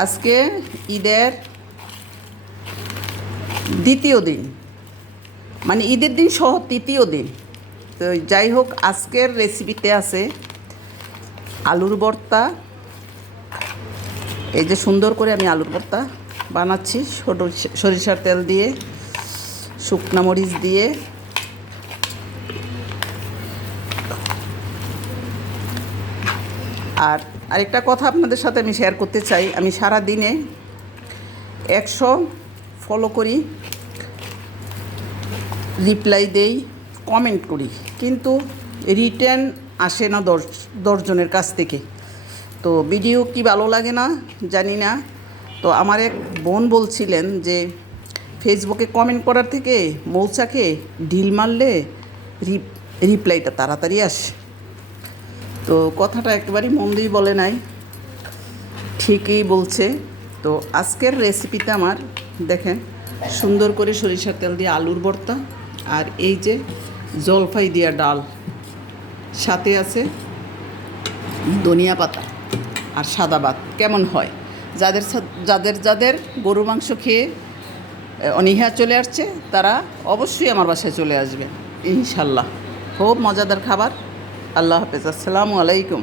আজকে ঈদের দ্বিতীয় দিন, মানে ঈদের দিন সহ তৃতীয় দিন। তো যাই হোক, আজকের রেসিপিতে আছে আলুর ভর্তা। এই যে সুন্দর করে আমি আলুর ভর্তা বানাচ্ছি সরিষার তেল দিয়ে, শুকনা মরিচ দিয়ে। আর আরেকটা কথা আপনাদের সাথে আমি শেয়ার করতে চাই, আমি সারা দিনে 100 ফলো করি, রিপ্লাই দেই, কমেন্ট করি, কিন্তু রিটার্ন আসে না 10 জনের কাছ থেকে। তো ভিডিও কি ভালো লাগে না জানি না। তো আমার এক বোন বলছিলেন যে ফেসবুকে কমেন্ট করার থেকে মৌচাকে ঢিল মারলে রিপ্লাইটা তাড়াতাড়ি আসে। তো কথাটা একেবারেই মন দিয়ে বলে নাই, ঠিকই বলছে। তো আজকের রেসিপিতে আমার দেখেন, সুন্দর করে সরিষার তেল দিয়ে আলুর ভর্তা, আর এই যে জলফাই দিয়া ডাল, সাথে আছে ধনিয়া পাতা আর সাদা ভাত। কেমন হয়? যাদের যাদের গরুর মাংস খেয়ে অনীহা চলে আসছে, তারা অবশ্যই আমার বাসায় চলে আসবে ইনশাল্লাহ। খুব মজাদার খাবার। আল্লাহ হাফেজ, আসসালামু আলাইকুম।